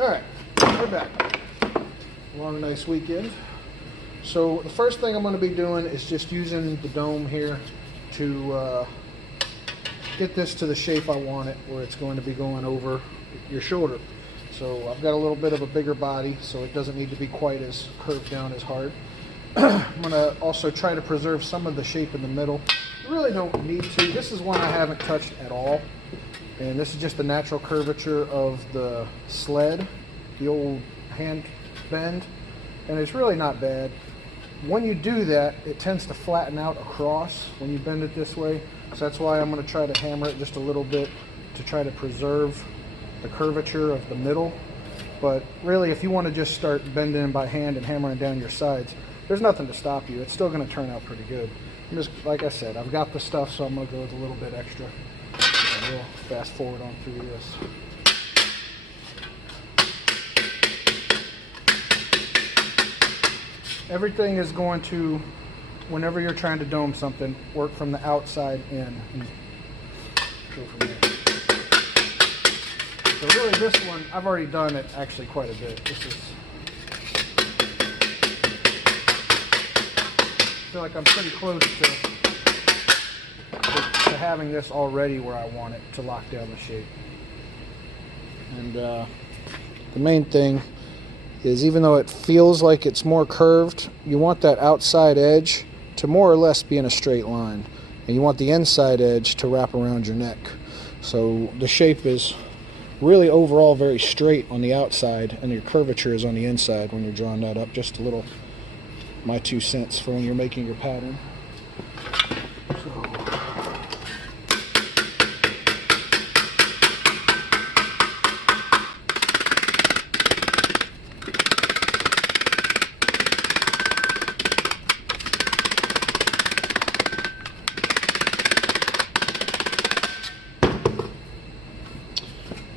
Alright, we're back. Long, nice weekend. So the first thing I'm going to be doing is just using the dome here to get this to the shape I want it, where it's going to be going over your shoulder. So I've got a little bit of a bigger body, so it doesn't need to be quite as curved down as hard. I'm going to also try to preserve some of the shape in the middle. You really don't need to. This is one I haven't touched at all. And this is just the natural curvature of the sled, the old hand bend. And it's really not bad. When you do that, it tends to flatten out across when you bend it this way. So that's why I'm going to try to hammer it just a little bit to try to preserve the curvature of the middle. But really, if you want to just start bending by hand and hammering down your sides, there's nothing to stop you. It's still going to turn out pretty good. I'm just, like I said, I've got the stuff, so I'm going to go with a little bit extra. And we'll fast forward on through this. Everything is going to, whenever you're trying to dome something, work from the outside in and go from there. So really this one, I've already done it actually quite a bit. This is, I feel like I'm pretty close to having this already where I want it to lock down the shape. And the main thing is, even though it feels like it's more curved, you want that outside edge to more or less be in a straight line. And you want the inside edge to wrap around your neck. So the shape is really overall very straight on the outside, and your curvature is on the inside when you're drawing that up. Just a little, my 2 cents for when you're making your pattern.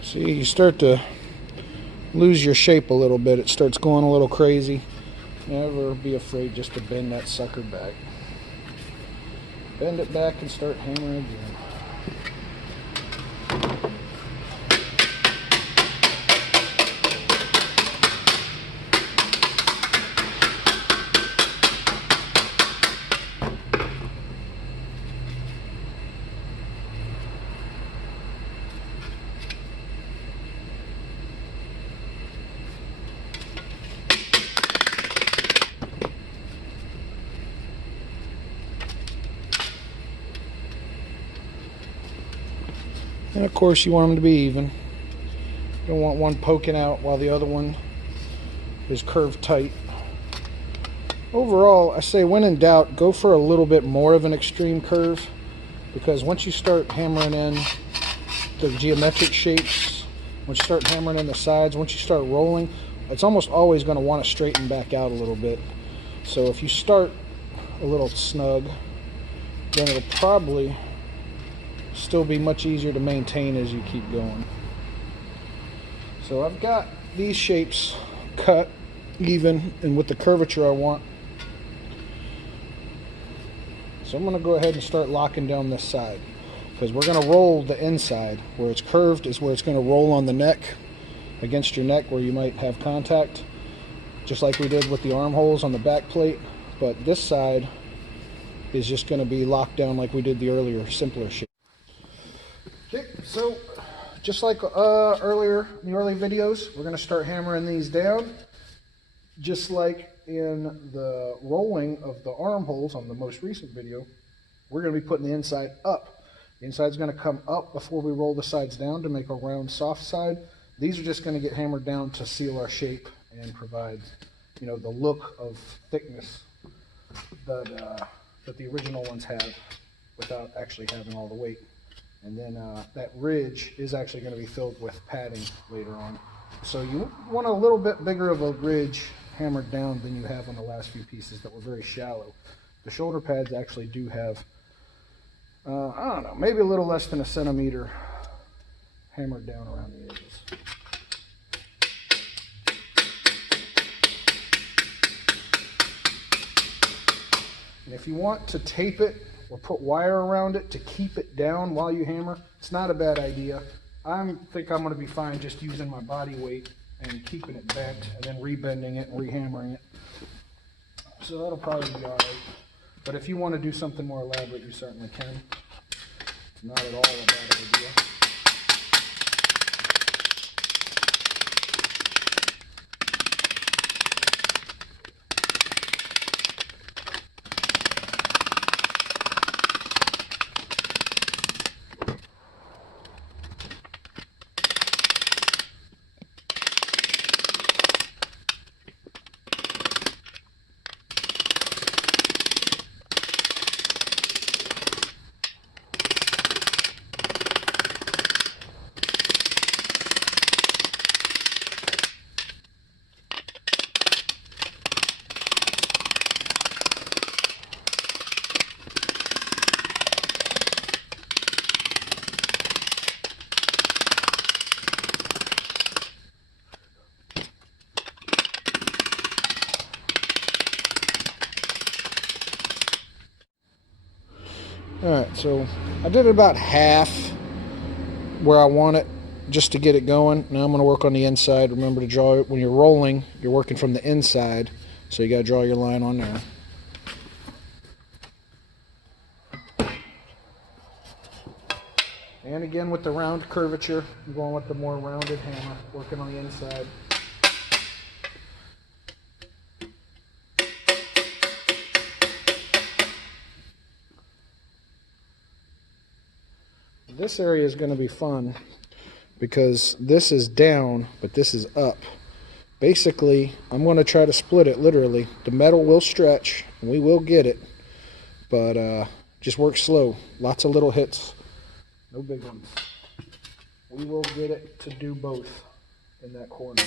See, you start to lose your shape a little bit. It starts going a little crazy. Never be afraid just to bend that sucker back. Bend it back and start hammering again. And of course you want them to be even. You don't want one poking out while the other one is curved tight. Overall, I say when in doubt, go for a little bit more of an extreme curve, because once you start hammering in the geometric shapes, once you start hammering in the sides, once you start rolling, it's almost always going to want to straighten back out a little bit. So if you start a little snug, then it'll probably still be much easier to maintain as you keep going. So I've got these shapes cut even and with the curvature I want. So I'm going to go ahead and start locking down this side, because we're going to roll the inside. Where it's curved is where it's going to roll on the neck, against your neck where you might have contact, just like we did with the armholes on the back plate. But this side is just going to be locked down like we did the earlier, simpler shape. Okay, so just like earlier in the early videos, we're going to start hammering these down. Just like in the rolling of the armholes on the most recent video, we're going to be putting the inside up. The inside's going to come up before we roll the sides down to make a round, soft side. These are just going to get hammered down to seal our shape and provide, you know, the look of thickness that the original ones have without actually having all the weight. And then that ridge is actually going to be filled with padding later on. So you want a little bit bigger of a ridge hammered down than you have on the last few pieces that were very shallow. The shoulder pads actually do have, I don't know, maybe a little less than a centimeter hammered down around the edges. And if you want to tape it or put wire around it to keep it down while you hammer, it's not a bad idea. I think I'm going to be fine just using my body weight and keeping it bent, and then rebending it and rehammering it. So that'll probably be all right. But if you want to do something more elaborate, you certainly can. Not at all a bad idea. Alright, so I did about half where I want it just to get it going. Now I'm going to work on the inside. Remember to draw it when you're rolling, you're working from the inside, so you got to draw your line on there. And again with the round curvature, I'm going with the more rounded hammer, working on the inside. This area is going to be fun because this is down, but this is up. Basically, I'm going to try to split it literally. The metal will stretch, and we will get it, but just work slow. Lots of little hits, no big ones. We will get it to do both in that corner.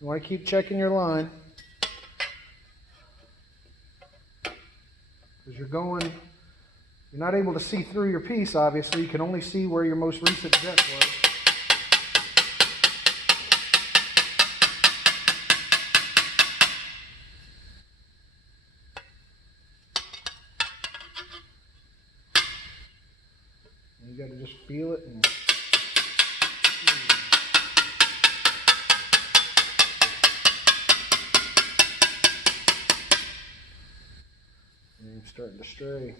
You want to keep checking your line because you're not able to see through your piece, obviously. You can only see where your most recent dent was. And you got to just feel it and starting to stray.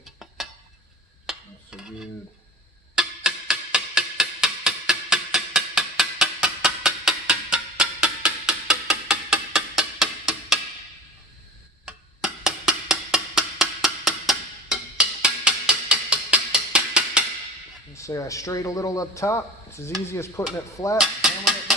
Not so good. Let's say I strayed a little up top. It's as easy as putting it flat, hammering it back.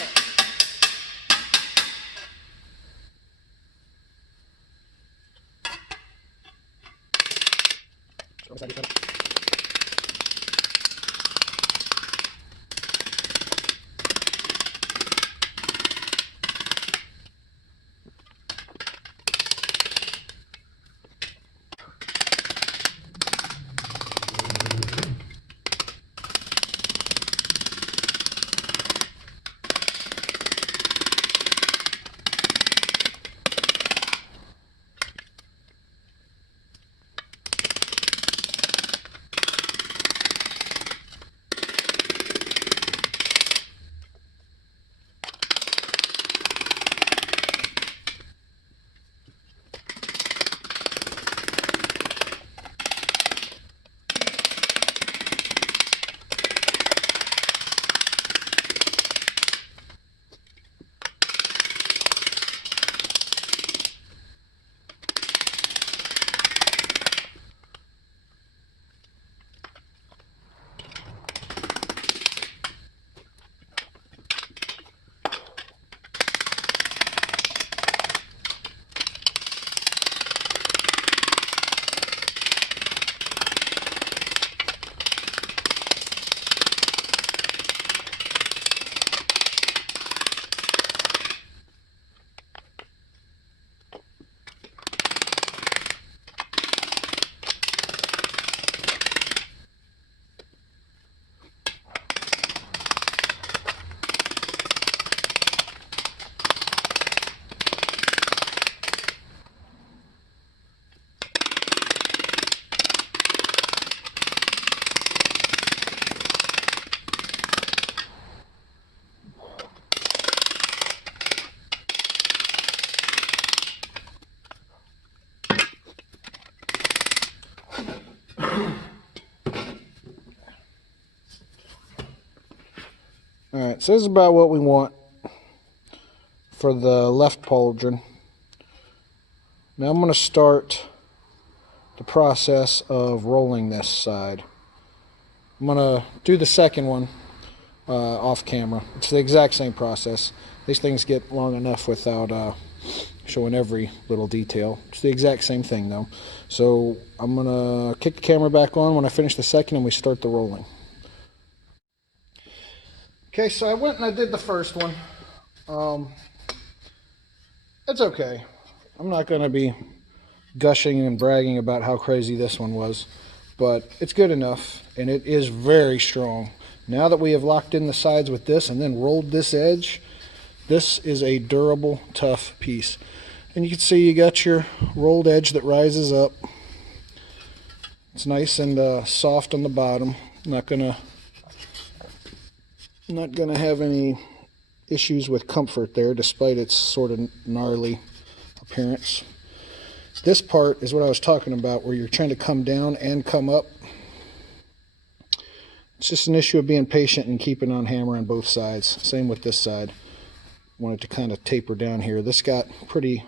So this is about what we want for the left pauldron. Now I'm going to start the process of rolling this side. I'm going to do the second one off camera. It's the exact same process. These things get long enough without showing every little detail. It's the exact same thing though. So I'm going to kick the camera back on when I finish the second and we start the rolling. Okay, so I went and I did the first one. It's okay. I'm not going to be gushing and bragging about how crazy this one was, but it's good enough, and it is very strong. Now that we have locked in the sides with this and then rolled this edge, this is a durable, tough piece. And you can see you got your rolled edge that rises up. It's nice and soft on the bottom. Not gonna have any issues with comfort there, despite its sort of gnarly appearance. This part is what I was talking about, where you're trying to come down and come up. It's just an issue of being patient and keeping on hammer on both sides. Same with this side. Want it to kind of taper down here. This got pretty,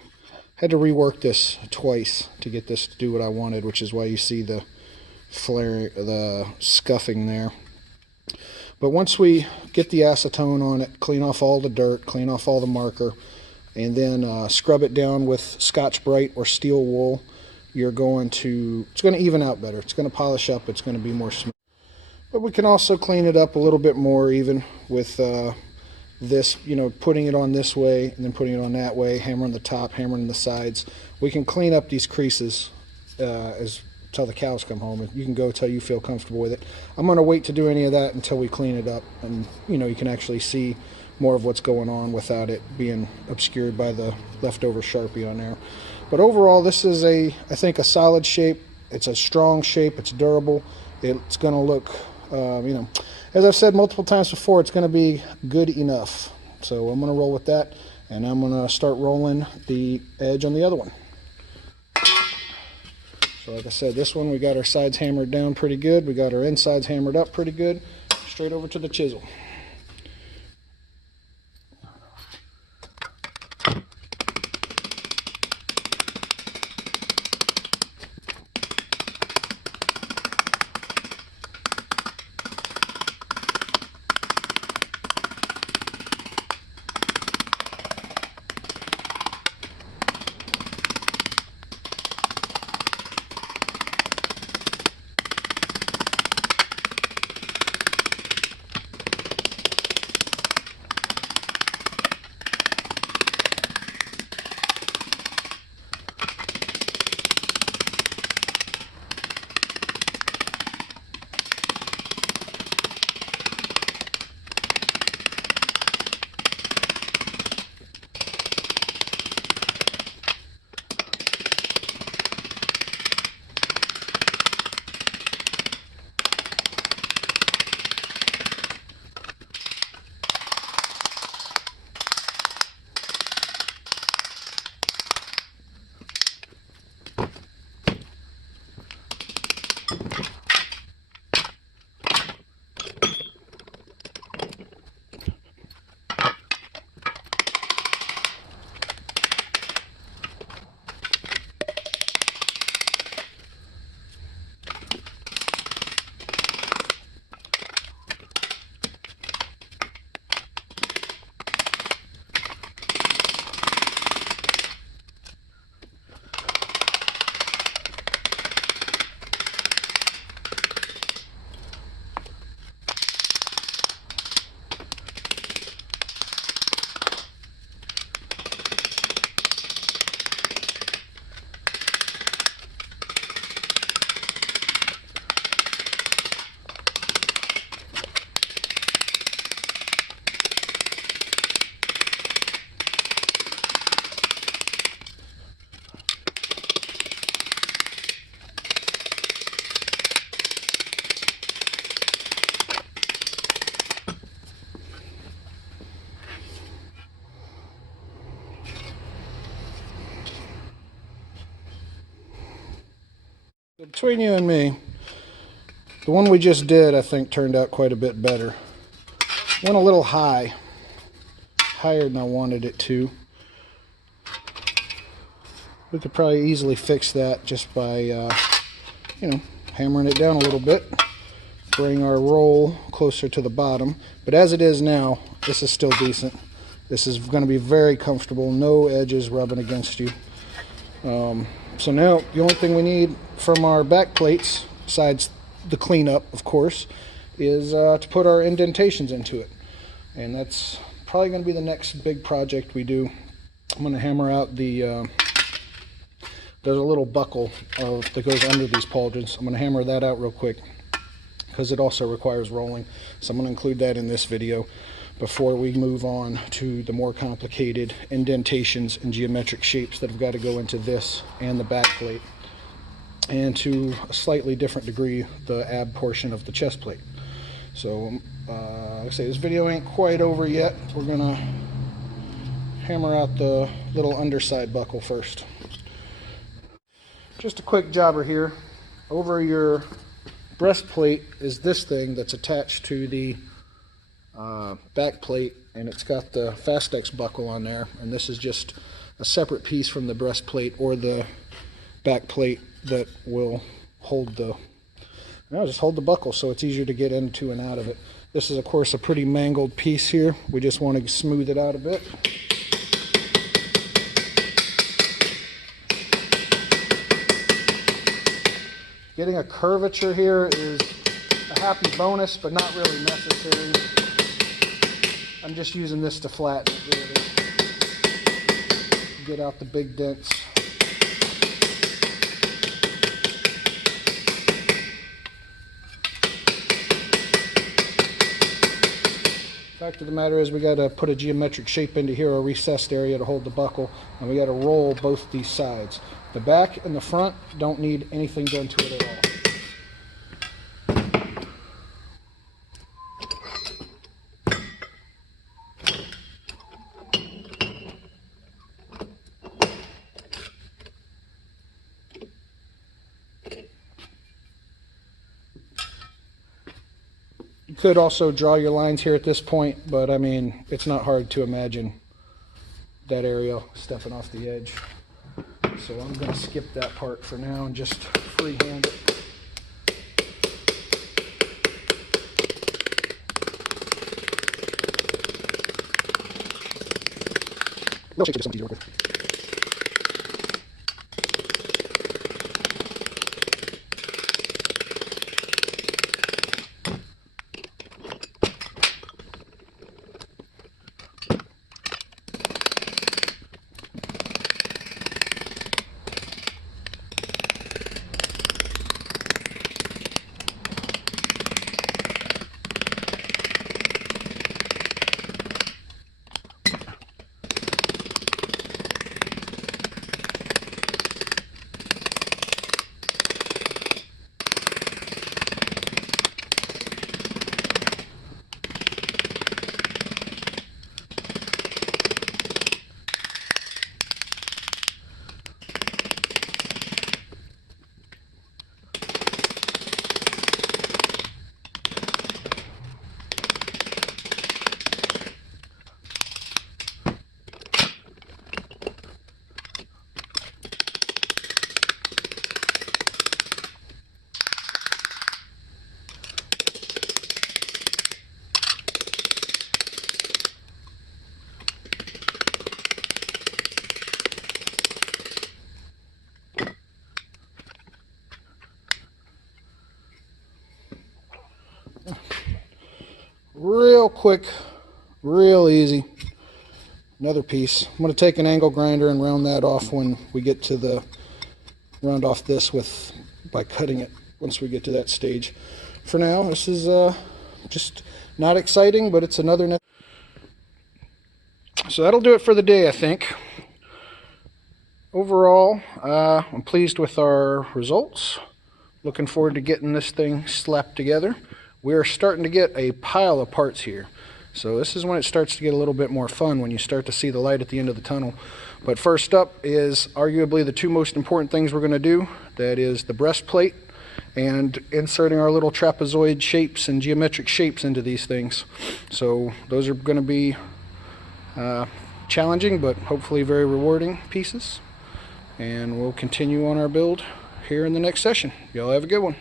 had to rework this twice to get this to do what I wanted, which is why you see the flaring, the scuffing there. But once we get the acetone on it, clean off all the dirt, clean off all the marker, and then scrub it down with Scotch-Brite or steel wool, it's going to even out better. It's going to polish up. It's going to be more smooth. But we can also clean it up a little bit more even with this, putting it on this way and then putting it on that way, hammering the top, hammering the sides. We can clean up these creases until the cows come home, and you can go till you feel comfortable with it. I'm going to wait to do any of that until we clean it up, and you can actually see more of what's going on without it being obscured by the leftover Sharpie on there. But overall, this is I think a solid shape. It's a strong shape. It's durable. It's going to look, as I've said multiple times before, it's going to be good enough. So I'm going to roll with that, and I'm going to start rolling the edge on the other one. So like I said, this one we got our sides hammered down pretty good. We got our insides hammered up pretty good. Straight over to the chisel. Between you and me, the one we just did, I think, turned out quite a bit better. Went a little higher than I wanted it to. We could probably easily fix that just by, hammering it down a little bit. Bring our roll closer to the bottom. But as it is now, this is still decent. This is going to be very comfortable. No edges rubbing against you. So now the only thing we need from our back plates, besides the cleanup, of course, is to put our indentations into it. And that's probably going to be the next big project we do. I'm going to hammer out the... there's a little buckle that goes under these pauldrons. I'm going to hammer that out real quick because it also requires rolling. So I'm going to include that in this video before we move on to the more complicated indentations and geometric shapes that have got to go into this and the back plate, and to a slightly different degree the ab portion of the chest plate. So like I say, this video ain't quite over yet. We're going to hammer out the little underside buckle first. Just a quick jobber here. Over your breastplate is this thing that's attached to the back plate, and it's got the Fastex buckle on there, and this is just a separate piece from the breastplate or the back plate that will hold the buckle so it's easier to get into and out of it. This is of course a pretty mangled piece here. We just want to smooth it out a bit. Getting a curvature here is a happy bonus, but not really necessary. I'm just using this to flatten it, really. Get out the big dents. Fact of the matter is we got to put a geometric shape into here, a recessed area to hold the buckle, and we got to roll both these sides. The back and the front don't need anything done to it at all. You could also draw your lines here at this point, but I mean, it's not hard to imagine that area stepping off the edge. So I'm going to skip that part for now and just freehand it. No, shake it just something easier to work with. Real quick, real easy. Another piece. I'm going to take an angle grinder and round that off when we get to the round off this by cutting it once we get to that stage. For now, this is just not exciting, but it's another. So that'll do it for the day, I think. Overall, I'm pleased with our results. Looking forward to getting this thing slapped together. We're starting to get a pile of parts here. So this is when it starts to get a little bit more fun, when you start to see the light at the end of the tunnel. But first up is arguably the two most important things we're going to do. That is the breastplate and inserting our little trapezoid shapes and geometric shapes into these things. So those are going to be challenging, but hopefully very rewarding pieces. And we'll continue on our build here in the next session. Y'all have a good one.